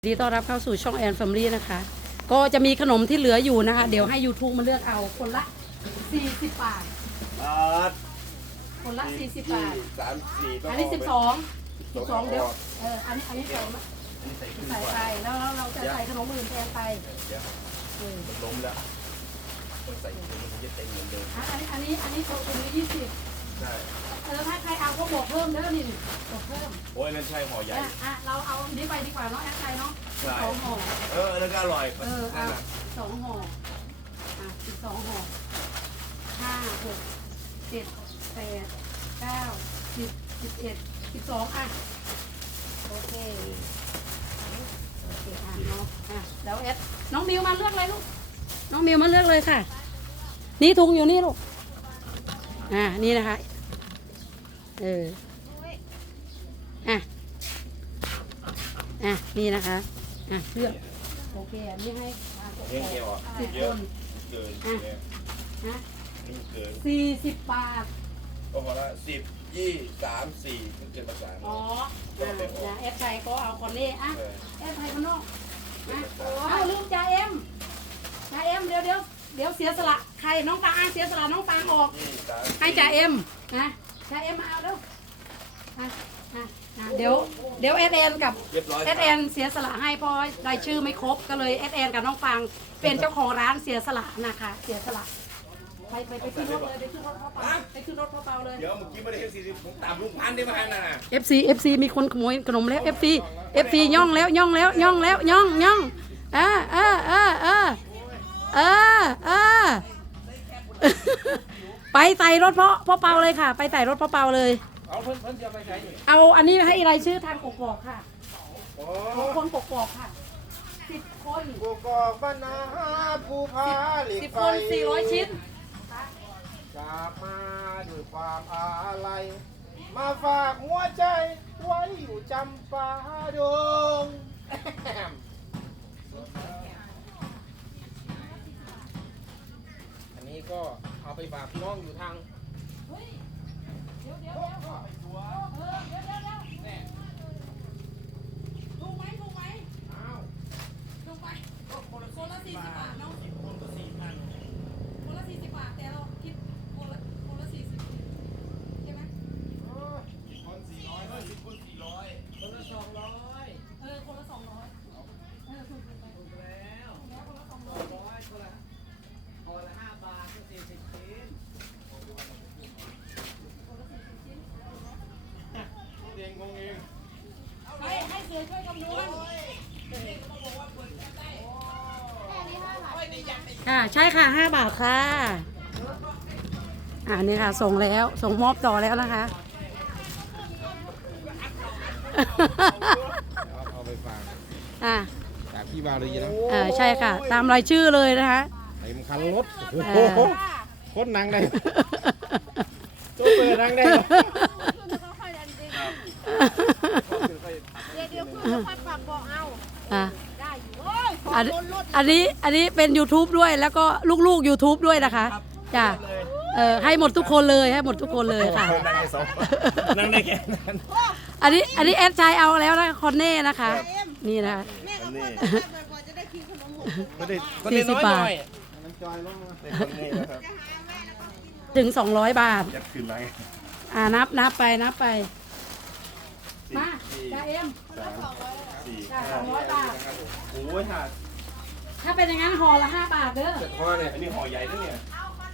ดีต้อนรับเข้าสู่ช่องแอนแฟมิลี่นะคะก็จะมีขนมที่เหลืออยู่นะคะเดี๋ยวให้ YouTube มาเลือกเอาคนละ40 บาทคนละ40 บาทอันนี้12เดี๋ยวอันนี้ใส่ไปแล้วเราจะใส่ขนมอื่นแทนไปมันล้มแล้วต้องใส่ถุงมันจะเต็มเหมือนเดิมอันนี้ถุงละ20 ใช่ถ้าใครเอาก็บอกเพิ่มเด้อนี่บอกเพิ่มโอ้ยนั่นใช่ห่อใหญ่เราเอานี้ไปดีกว่าเนาะแอนไทยเนาะ2 ห่อแล้วก็อร่อยเอา2 ห่อ12 ห่อ5 6 7 8 9 10 11 12โอเคเนาะแล้วเอสน้องมิวมาเลือกเลยลูกน้องมิวมาเลือกเลยค่ะนี่ถุงอยู่นี่ลูกนี่นะคะนี่นะคะเลือกโอเคอันนี้ให้10 คนเกิน 40 บาทก็พอละ10 20 30 4มันเกินภาษาเอฟไทยก็เอาคนนี้เอฟไทยคนนอกเอาลืมจ่าเอ็มเดี๋ยวเสียสละใครน้องปางเสียสละน้องปางออกให้จ่าเอ็มจ่าเอ็มมาเอาเร็วเดี๋ยวเอสแอนกับเอสแอนเสียสละให้เพราะรายชื่อไม่ครบก็เลยเอสแอนกับน้องฟางเป็นเจ้าของร้านเสียสละนะคะเสียสละไปขึ้นรถเลยไปขึ้นรถพ่อเปาเลยเดี๋ยวเมื่อกี้ไม่ได้เห็น40ผมตามลุงพันได้มาน่ะ FC มีคนขโมยขนมแล้ว FC ย่องแล้วไปไต่รถพ่อเปาเลยค่ะไปไต่รถพ่อเปาเลยเอาเพิ่นจะไปไหนเอาอันนี้ให้รายชื่อทางกกอกค่ะคนกกอกค่ะ10 คนกกอกบ้านนาภูผาเหล็กไฟ 10 คน400 ชิ้นจากมาด้วยความอาลัยมาฝากหัวใจไว้อยู่จำปาดงอันนี้ก็เอาไปฝากพี่น้องอยู่ทางเดี๋ยวถูกไหมคนละ40 บาทเนาะคนละ40 บาทแต่เราคิดคนละ40ใช่ไหมคน400คน400คนละ200 คนละ200ถูกแล้วคนละ200 คนละ5 บาทก็40 ชิ้นเองงงเองให้เสือช่วยคำนวณใช่ค่ะ5 บาทค่ะนี่ค่ะส่งมอบต่อแล้วนะคะเอาไปฝากจากพี่บาลีนะใช่ค่ะตามรายชื่อเลยนะคะเต็มคันรถโอ้โหโคตรนั่งได้โจ๊กเปิดนั่งได้เดี๋ยวคุณค่อยปรับบอกเอาได้อยู่อันนี้เป็น YouTube ด้วยแล้วก็ลูกๆ YouTube ด้วยนะคะจ้ะให้หมดทุกคนเลยค่ะนั่งได้แค่นั้นอันนี้แอดชายเอาแล้วนะคอนเน่นะคะนี่นะคะแม่ก็ควรจะได้กินขนม 40 บาทถึง200 บาทยัดคืนไหมนับไปมาจ่าเอ็ม200 บาทโอ้ยถ้าเป็นอย่างนั้นห่อละ5 บาทเด้อห่อเนี่ยอันนี้ห่อใหญ่ด้วยเนี่ย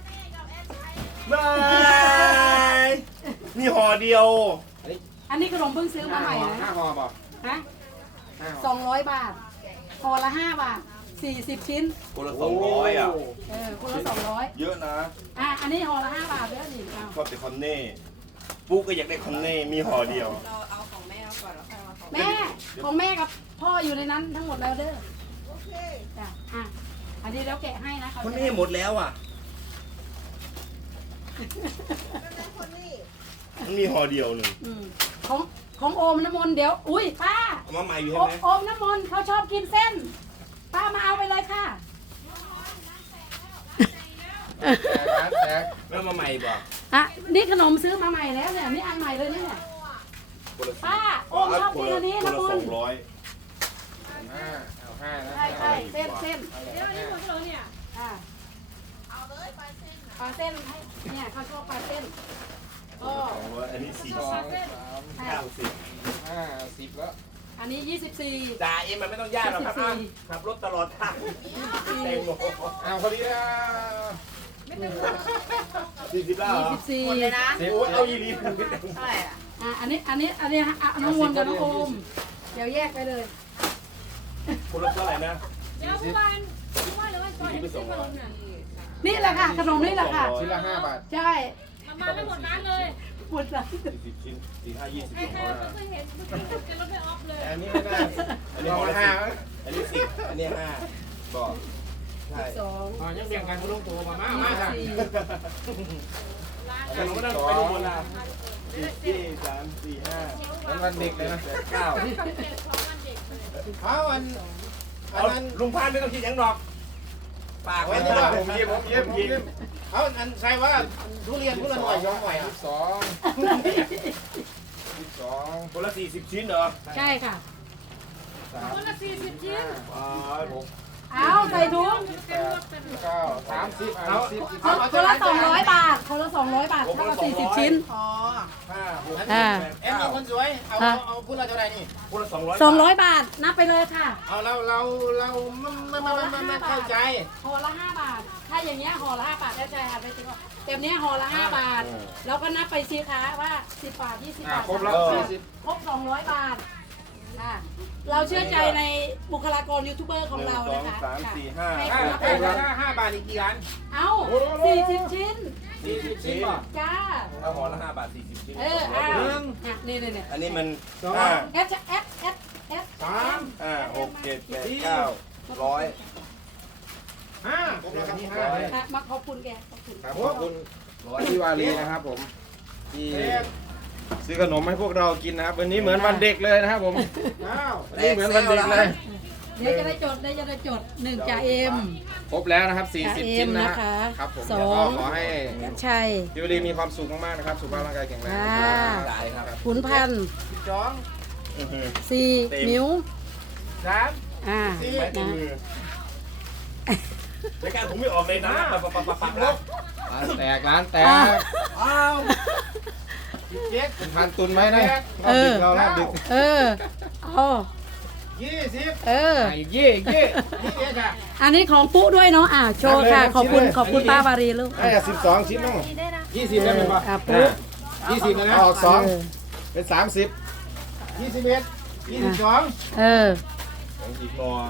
นี่ห่อเดียวอันนี้ขนมเพิ่งซื้อมาใหม่นะ 5 ห่อป่ะ 200 บาทห่อละ5 บาท40 ชิ้นคนละ200 คนละ200 เยอะนะอันนี้ห่อละ 5 บาทเด้อนี่ชอบแต่คอนเน่ปุ๊กก็อยากได้คอนเน่มีห่อเดียวเราเอาของแม่ก่อนแล้วค่อยเอาของแม่ของแม่กับพ่ออยู่ในนั้นทั้งหมดแล้วเด้อโอเคจ้ะอันนี้แล้วแกะให้นะคอนเน่หมดแล้วมันมีห่อเดียวหนึ่งของโอมน้ำมนต์เดี๋ยวอุ้ยป้าเอามาใหม่อยู่ใช่ไหมโอมน้ำมนต์เขาชอบกินเส้นป้ามาเอาไปเลยค่ะแล้วมาใหม่ป่ะนี่ขนมซื้อมาใหม่แล้วเนี่ยนี่อันใหม่เลยเนี่ยป้าโอมชอบกินอันนี้น้ำมนต์เขาชอบปลาเส้นก็อันนี้4 2 3 90 50แล้วอันนี้24 จ่าเอ็มมันไม่ต้องยากหรอกครับอ้าวขับรถตลอดทางแตงโมเอาคนนี้นะ 40แล้วเหรอ 24 หมดเลยนะโอ้ยเอาอีลีเท่าไหร่อ่ะอันนี้น้องมวลกับน้องโอมเดี๋ยวแยกไปเลยคนละเท่าไหร่นะเดี๋ยวเมื่อวานหรือวันก่อนยังซื้อขนมน่ะนี่แหละค่ะขนมนี่แหละค่ะชิ้นละ5 บาทใช่มาไม่หมดร้านเลยหมดแล้ว 40 ชิ้น4 5 20 ใครๆก็เคยเห็นเมื่อกี้แกรถไม่ออฟเลยอันนี้ไม่ได้อันนี้ลองคนละละ 5 อันนี้10อันนี้5บอกใช่ 2 ยังแบ่งกันคุณลุงตัวมาค่ะแต่เราก็ต้องไปดูบนล่ะ1 2 3 4 5 วันเด็กเลยนะ 9 เอาอันเอานั้นลุงพานไม่ต้องคิดยังหรอกปากไว้ไว้ที่ที่ว่าว่าผมยิ้มเอาอันใช่ว่าทุเรียนคุณละหน่อยย้อมหน่อย22 คนละ40 ชิ้นเหรอใช่ค่ะคนละ40 ชิ้นอ๋อเอาใส่ถุง 9 30 เอาคนละ200 บาทคนละ200 บาทเท่ากับ40 ชิ้นอ๋อ 5 6 อ่าเอ็มมีคนสวยเอาพูดเราเท่าไหร่นี่คนละ200 200 บาทนับไปเลยค่ะเอาเราไม่เข้าใจห่อละ5 บาท ถ้าอย่างเงี้ยห่อละ5 บาทแล้วใจค่ะไปจริงว่าแบบเนี้ยห่อละ5 บาท แล้วก็นับไปสิคะว่า10 บาท20 บาทครบแล้วครบ200 บาทค่ะเราเชื่อใจในบุคลากรยูทูบเบอร์ของเรานะคะ 1 2 3 4 5 ให้ถ้าเขานับไปเลย 5 บาทอีกกี่ล้านเอา40 ชิ้น 40 ชิ้นป่ะจ้าเอาห่อละ5 บาท 40 ชิ้นอ้าวนี่อันนี้มันเอส 3 5 6 7 8 9 100 5ผมราคาที่5เลยมาขอบคุณแกขอบคุณครับขอบคุณพี่วารีนะครับผมที่ซื้อขนมให้พวกเรากินนะครับวันนี้เหมือนวันเด็กเลยนะครับผมวันนี้เหมือนวันเด็กเลยเดี๋ยวจะได้จด1จ่าเอ็มครบแล้วนะครับจ่า 40 เอ็ชิ้มนนะนะคะครับผมสอก็งขอให้ใช่พี่วารีมีความสุขมากๆนะครับสุขภาพร่างกายแข็งแรงได้ครับขุนพันธุ์ 2 4มิ้ว 3 นะรายการผมไม่ออกเลยนะปับแล้วร้านแตกอ้าวพันตุนไหมนะเรารอบดึกเอา 20ยี่อันนี้ของปุ๊ด้วยเนาะโชว์ค่ะ ขอบคุณป้าวารีลูกได้12 ชิ้นเนาะ20ได้ไหมวะปุ๊ 20นะออก2เป็น30 21 22 อีกตัว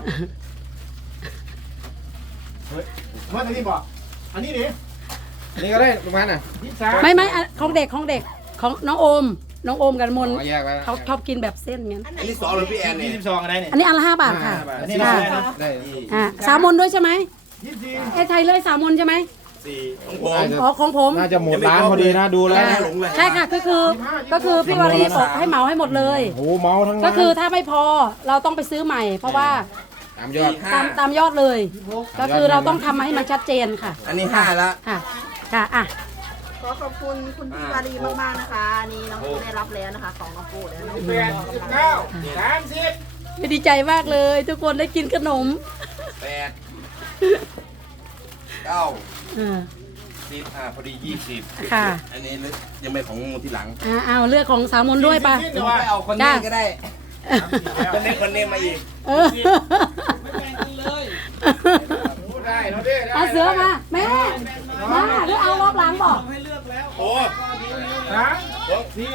เมื่อกี้บอกอันนี้ดิอันนี้ก็ได้ประมาณน่ะ23 ไม่ของเด็กของน้องโอมกันมนแยกแล้วเขาชอบกินแบบเส้นงั้นอันนี้2หรือพี่แอนเนี่ย22อะไรเนี่ยอันนี้อันละ5 บาทค่ะอันนี้ค่ะได้สามมนด้วยใช่ไหม 24 ไอ้ไทยเลย3 มนใช่ไหม 4ของผมอ๋อของผมน่าจะหมดร้านพอดีนะดูแล้วใช่ค่ะก็คือพี่วารีบอกให้เหมาให้หมดเลยโอ้เมาทั้งร้านก็คือถ้าไม่พอเราต้องไปซื้อใหม่ เพราะว่าตามยอดตามยอดเลย ก็คือเราต้องทำให้มันชัดเจนค่ะอันนี้5ละค่ะอ่ะขอขอบคุณคุณพี่วารีมากๆนะคะอันนี่น้องปูได้รับแล้วนะคะของน้องปูแล้วน้องปู 8 30 ดีใจมากเลย ทุกคนได้กินขนม 8 9 อ่า 10พอดี20 ค่ะอันนี้ยังไม่ของทีหลังเอาเลือกของสามมนด้วยป่ะผมไปเอาคนนี้ก็ได้คนนี้มาอีกได้เราได้เอาเสือมาแม่มาหรือเอารอบหลังบอกโอ้ 3 4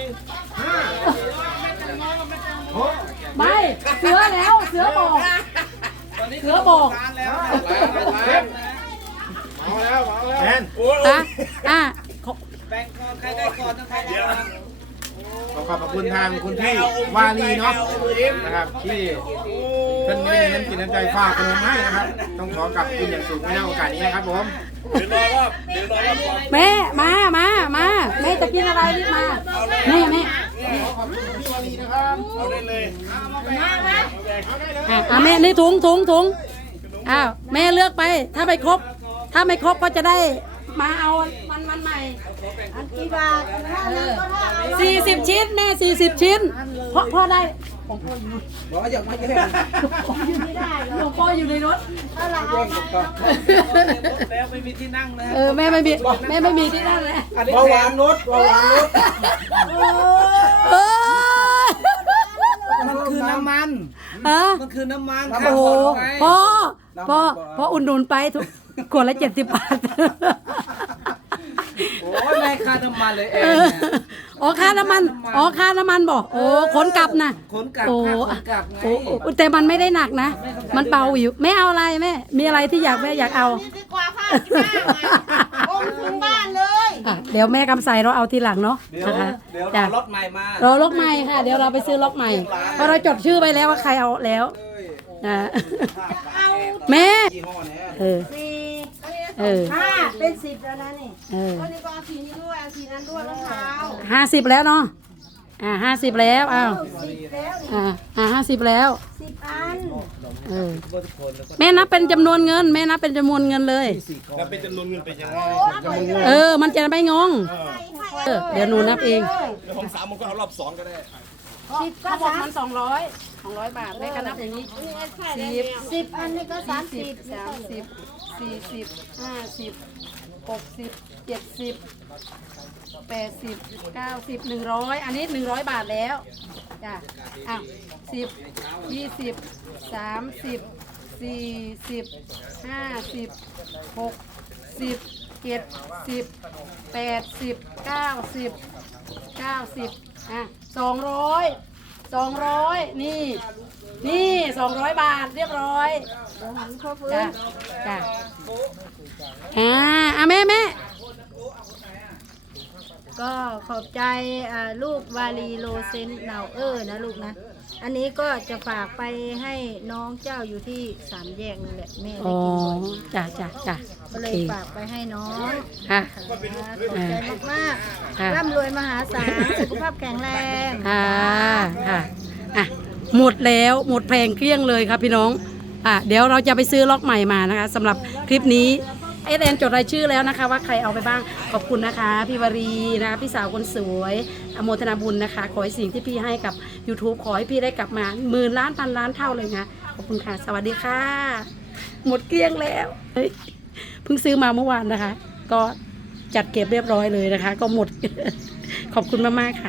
5 6 ไม่เสือแล้วเสือบอกเสือบอกเมาแล้วแอนโอ้อ่ะแบ่งก่อนใครได้ก่อนต้องใครได้ก่อนขอบคุณทางคุณพี่วาลีเนาะนะครับที่เพิ่นไม่ได้เน้นกินน้ำใจฝากขนมให้นะครับต้องขอกลับคุณอย่างสูงในโอกาสนี้นะครับผมเดี๋ยวรอรอบก่อนแม่มาแม่จะกินอะไรรีบมาแม่ขอบคุณพี่วาลีนะครับเอาได้เลยแม่นี่ถุงอ้าวแม่เลือกไป ถ้าไม่ครบก็จะได้มาเอาวันใหม่อันกี่บาทถ้าเลิกก็ถ้าเอา 40 ชิ้นแม่40 ชิ้นพ่อได้บอกว่าอยากมาเยอะอยู่ไม่ได้หรอกโก้อยู่ในรถแล้วไม่มีที่นั่งนะแม่ไม่มีที่นั่นแหละเบาหวานรถเบาหวานรถมันคือน้ำมัน มันคือน้ำมันโอ้โหพ่ออุ่นนุนไปทุกขวดละ70 บาทโอ้ยแม่ค่าน้ำมันเลยอ๋อค่าน้ำมันบอกโอ้ขนกลับนะขนกลับโอ้ขนกลับไงโอ้แต่มันไม่ได้หนักนะ มันเบาอยู่แม่เอาอะไรแม่ มีอะไรที่แม่อยากเอานี่ดีกว่าผ้ากินหน้าไงอมถึงบ้านเลยเดี๋ยวแม่กำไสเราเอาทีหลังเนาะเดี๋ยวนะคะเดี๋ยวจ้ะรถใหม่มารอล็อกใหม่ค่ะ เดี๋ยวเราไปซื้อล็อกใหม่เพราะเราจดชื่อไปแล้วว่าใครเอาแล้วแม่เป็น10แล้วนะนี่ก็นี่ก็เอาสีนี้ด้วยเอาสีนั้นด้วยรองเท้า 50แล้วเนาะ50แล้วอ้าว 10แล้วนี่ 50แล้ว 10 อันแม่นับเป็นจำนวนเงิน แม่นับเป็นจำนวนเงินเลยแล้วเป็นจำนวนเงินเป็นยังไงมันจะไม่งงเดี๋ยวหนูนับเองแล้วผม3มันก็เอารอบ2ก็ได้ก็บอกมัน200 บาทแม่ก็นับอย่างนี้ 10 อันนี่ก็30 30 40 50 60 70 80 90 100อันนี้100 บาทแล้วจ้ะอ้าว10 20 30 40 50 60 70 80 90 200นี่200 บาทเรียบร้อยจ้ะจ้ะแม่ก็ขอบใจลูกวาลีโลเซนเนานะลูกนะ อันนี้ก็จะฝากไปให้น้องเจ้าอยู่ที่3 แยกนั่นแหละแม่ได้อ๋อกินบ่อยจ้ะก็เลยฝากไปให้น้องค่ะขอบใจมากค่ะๆร่ำรวยมหาศาลสุขภาพแข็งแรงค่ะหมดแล้วหมดแพงเกลี้ยงเลยครับพี่น้องเดี๋ยวเราจะไปซื้อล็อกใหม่มานะคะสำหรับคลิปนี้แอนจดรายชื่อแล้วนะคะว่าใครเอาไปบ้างขอบคุณนะคะพี่วรีนะคะพี่สาวคนสวยอโมทนาบุญนะคะขอให้สิ่งที่พี่ให้กับ YouTube ขอให้พี่ได้กลับมาหมื่นล้านพันล้านเท่าเลยนะขอบคุณค่ะสวัสดีค่ะหมดเกลี้ยงแล้วเพิ่งซื้อมาเมื่อวานนะคะก็จัดเก็บเรียบร้อยเลยนะคะก็หมด ขอบคุณมากๆค่ะ